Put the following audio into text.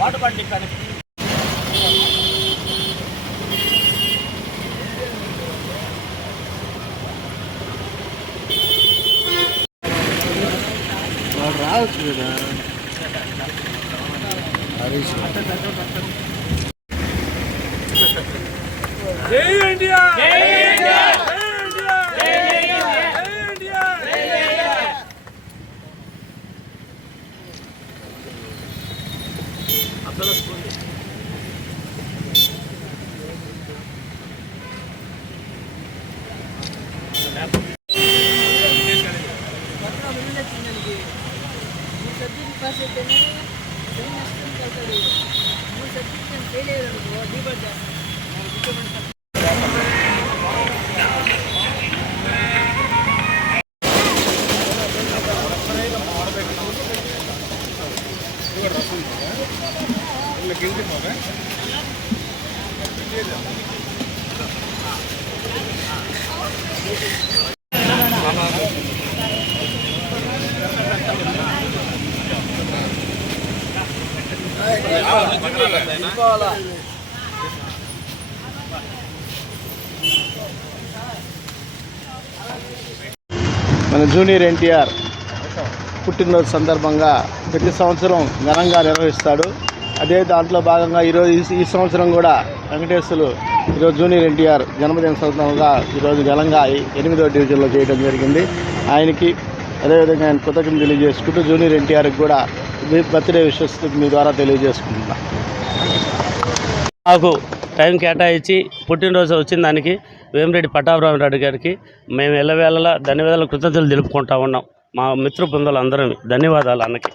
Water bottle కానీ రావచ్చు కదా జై ఇండియా జై ఇండియా జై ఇండియా అసలు మన జూనియర్ ఎన్టీఆర్ పుట్టినరోజు సందర్భంగా ప్రతి సంవత్సరం ఘనంగా నిర్వహిస్తాడు. అదే దాంట్లో భాగంగా ఈ సంవత్సరం కూడా వెంకటేశ్వర్లు ఈరోజు జూనియర్ ఎన్టీఆర్ జన్మదిన సందర్భంగా ఈరోజు ఘనంగా 8వ డివిజన్లో చేయడం జరిగింది. ఆయనకి అదేవిధంగా ఆయన కృతజ్ఞతలు తెలియజేసుకుంటూ జూనియర్ ఎన్టీఆర్కి కూడా బర్త్డే విషెస్ మీ ద్వారా తెలియజేసుకుంటున్నా. నాకు టైం కేటాయించి పుట్టినరోజు వచ్చిన దానికి వేమిరెడ్డి పట్టాభిరామరెడ్డి గారికి మేము ఎల్లవేళలా ధన్యవాదాలు కృతజ్ఞతలు తెలుపుకుంటా ఉన్నాం. మా మిత్ర బృందాలు అందరం ధన్యవాదాలు అన్నకి.